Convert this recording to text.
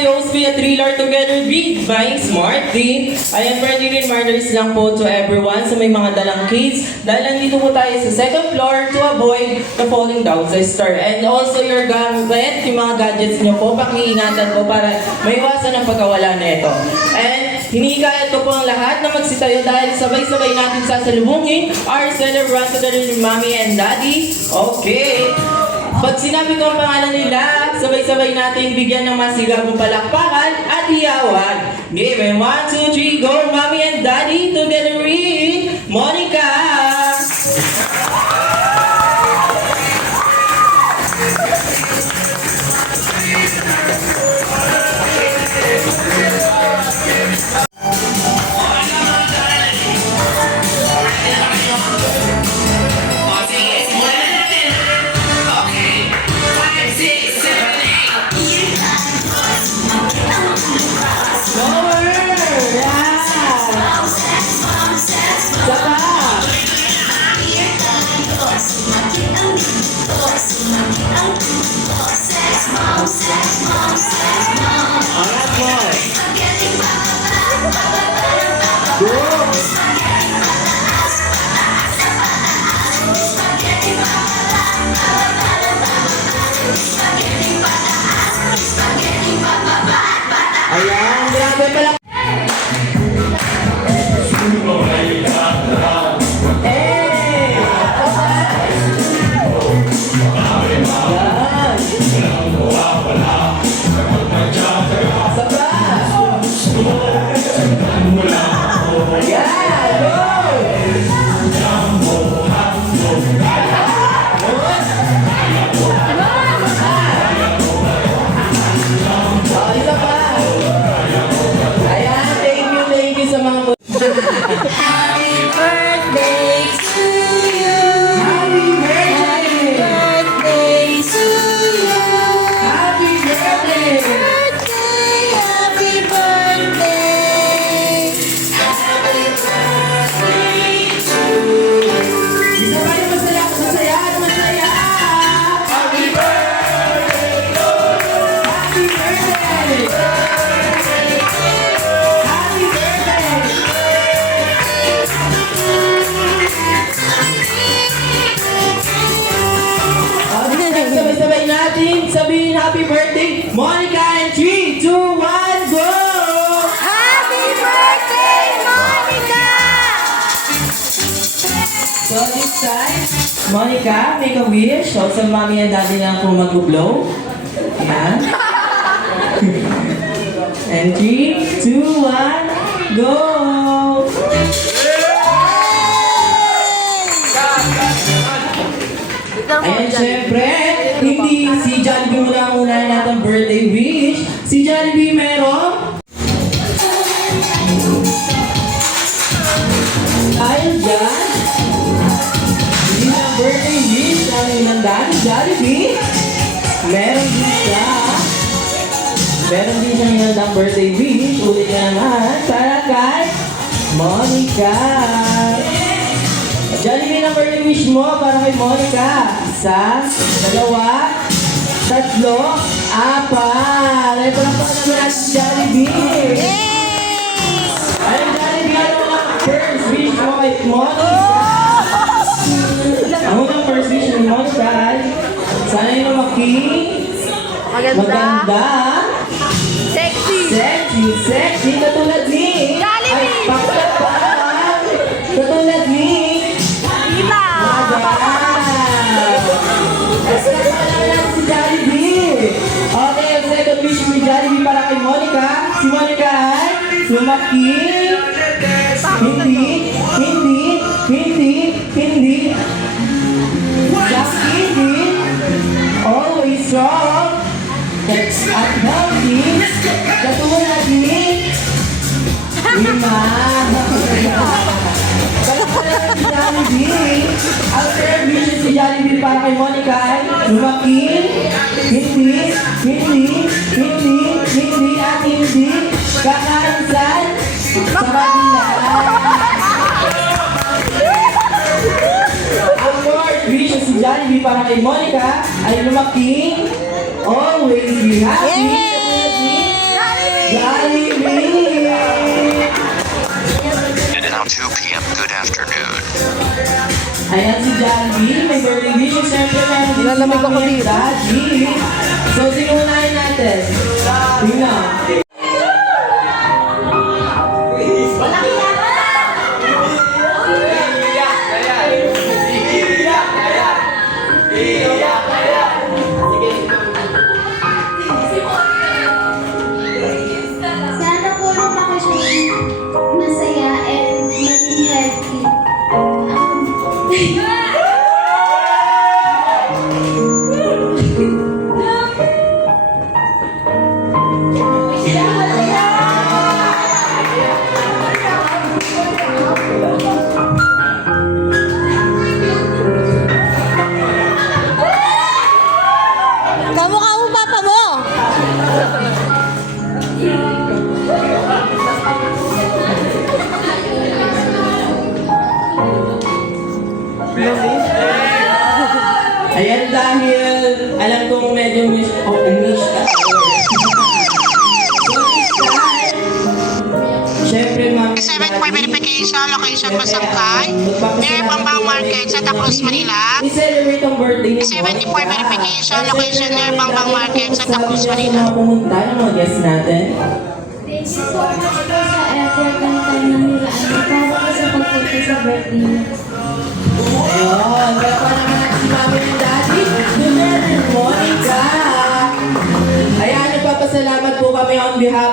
party host Kuya Thriller together with my smart team. Ayan, friendly reminders lang po to everyone sa may mga dalang kids dahil nandito po tayo sa second floor to avoid the falling down sa stair. And also your gamit, yung mga gadgets nyo po, pakiingatan po para maiwasan ang pagkawala nito. And hinihikayat ko po ang lahat na magsitayo dahil sabay-sabay natin sasalubungin our celebrant together with mommy and daddy. Okay. Pag sinabi ko ang pangalan nila, sabay-sabay natin bigyan ng masigabong palakpakan at iyawan. Game 1, 2, 3, go! Mommy and Daddy together with Monica! Ayan, grabe pala. Sabay-sabay natin sabihin happy birthday, Monica, and 3, 2, 1, go! Happy birthday, Monica! So this time, Monica, make a wish. So sa mommy and daddy na po mag-blow. Ayan. And 3, 2, 1, go! Ayan, syempre, hindi si Jollibee muna ang unahin natin birthday wish. Si Jollibee meron. Dahil dyan, hindi na birthday wish ang inandaan ni Jollibee. Meron din siyang inandang birthday wish. Ulit na naman para kay Monica. Jollibee ng birthday wish mo para kay Monica. 1, 2, 3, 4. Ito lang po naman natin Jollibee. Ayun, Jollibee, ano ang first wish mo kay Monica? Ang unang first wish ni Monica ay sana yung lumaki, maganda, sexy, katulad ni Jollibee! katulad ni Diba? Basta lang si Jollibee. Okay, ang second wish ni Jollibee para kay Monica. Si Monica ay lumaki. Hindi. Lucky din. Always strong. At healthy. Katulad ni Lima. Jollibee. Ang third wish si Jollibee para kay Monica ay lumaki, hindi, at hindi, kakainsan, sa kabila. Ang fourth wish si Jollibee para kay Monica ay lumaki, always be happy, Jollibee! It is now 2 p.m. Good afternoon. Ayan si Jollibee, may birthday wish. Siyempre, meron din si Lalamig ako Mami dito. at Daddy. So, sinunahin natin. Tingnan. Sana po lumakasyon masaya and maging healthy. Kamukha mo papa mo. Ayan, dahil alam kong medyo umish ka. Siyempre, ma'am. 7 for verification, location Pasangkay, near Bambang Market, Santa Cruz, Manila. I-celebrate ang birthday ni 70 for verification, location near Bambang Market, Santa Cruz, Manila. Mga pumunta ng mga guests natin. Thank you so much po sa effort ng kanyang niraan para po sa pagpunta sa birthday niya. Ayun, kaya pa naman ang si Mami and Daddy. Good morning, Monica. Ayan, nagpapasalamat po kami on behalf